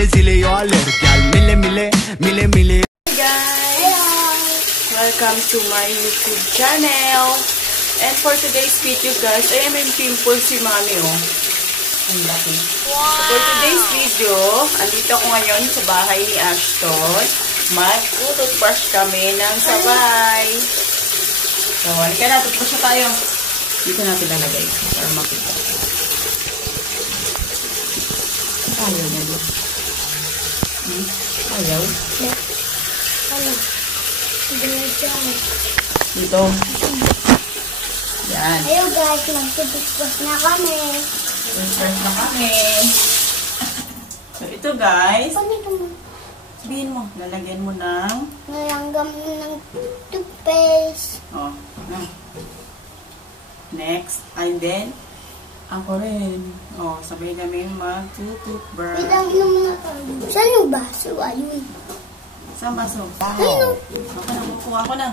zile zile yo alerg, gal mile mile mile mile. Hey guys! Welcome to my YouTube channel. And for today's video guys, ay may pimple si mami oh. Ang laki. Wow. For today's video, andito ako ngayon sa bahay ni Ashton. Mag-toothbrush kami ng sabay. So, halika na, toothbrush na tayo. Dito natin lalagay para makita. Ayaw na dito. Ayaw? Ayaw. Dito. Yan. Ayaw guys, mag-toothbrush na kami. Toothbrush na kami. So, ito guys. Sabihin mo, lalagyan mo ng nalanggam ng toothpaste. oh, next, and then ako rin. Oh, sabay kami mag-toothbrush. Saan yung baso? Ayun. Saan baso? Ayun. Ako na, kukuha ko na.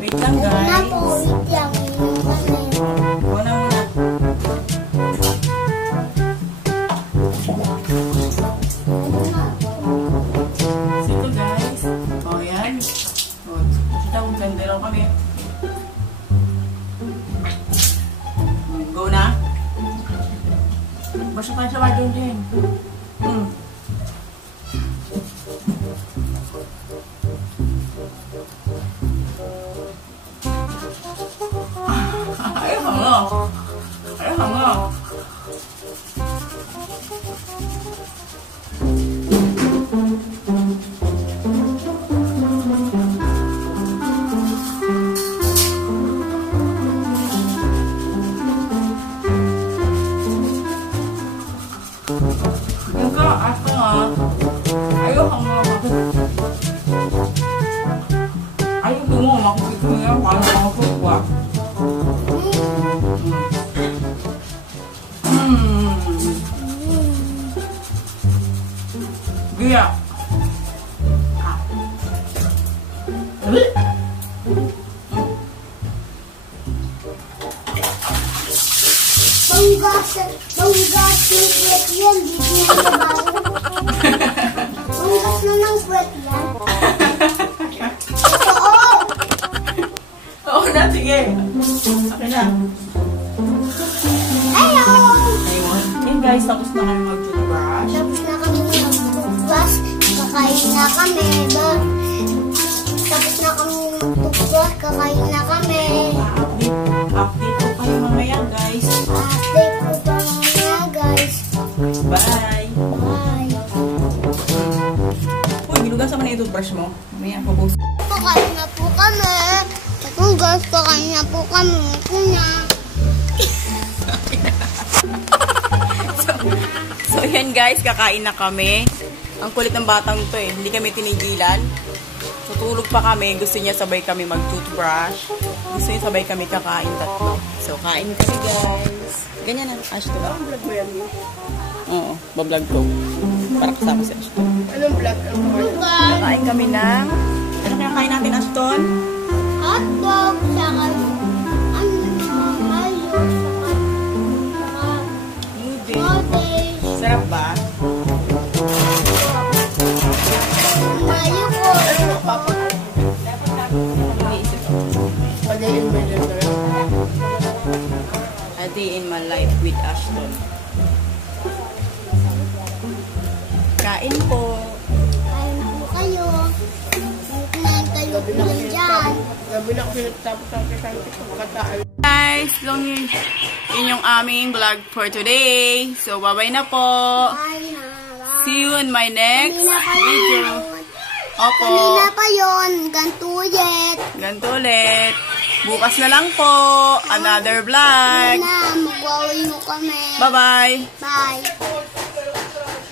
Wait lang guys. Wala po, wait lang. Kuha na muna. So ito guys. Oh, yan. Oh, kita kung ganda lang kami. Go na. Basta pa siya wajon din. Ayaw hanga. Ayaw hanga. Enggak, apa lah? Ayo kamu ayo tunggu aku itu ya kalau kamu keluar. Dia. Banggas ng kwet yan, hindi na bago. Banggas na ng kwet yan. Oo! Oo na, sige. Okay na. Hello! Ayun. Yan guys, tapos na kami mag-toothbrush. Tapos na kami mag-toothbrush. Kakain na kami. Tapos na kami mag-toothbrush. Kakain na kami. Update ko kayo mamaya guys. Update ko pa mamaya guys. Bye! Bye! Uy, ginugasan mo na yung toothbrush mo. Mamaya, pabos. Kakain na po kami. Kung guys, kakain na po kami. Kuna. So, yan guys, kakain na kami. Ang kulit ng batang to eh. Hindi kami tinigilan. Tutulog pa kami. Gusto niya sabay kami mag-toothbrush. Gusto niya sabay kami kakain tatlo. So, kain kami guys. Ganyan na. Ashton. Anong vlog mo yan? Oo, bablog ko. Para kasama si Ashton. Anong vlog? Kakain kami ng... Ano kaya kain natin, Ashton? Hotdog. Saka mayo. Saka sausage. Sarap ba? Mayo ko. A day in my life with Ashton. Kain po. Kain po kayo. Kumain kayo po lang dyan. Guys, yun yung aming vlog for today. So, bye-bye na po. Bye na. Bye. See you in my next Kanina pa video. yun. Opo. Kanina pa yun. Ganto ulit. Ganito ulit. Bukas na lang po. Another vlog. Na, magwawin mo kami. Bye-bye. Bye.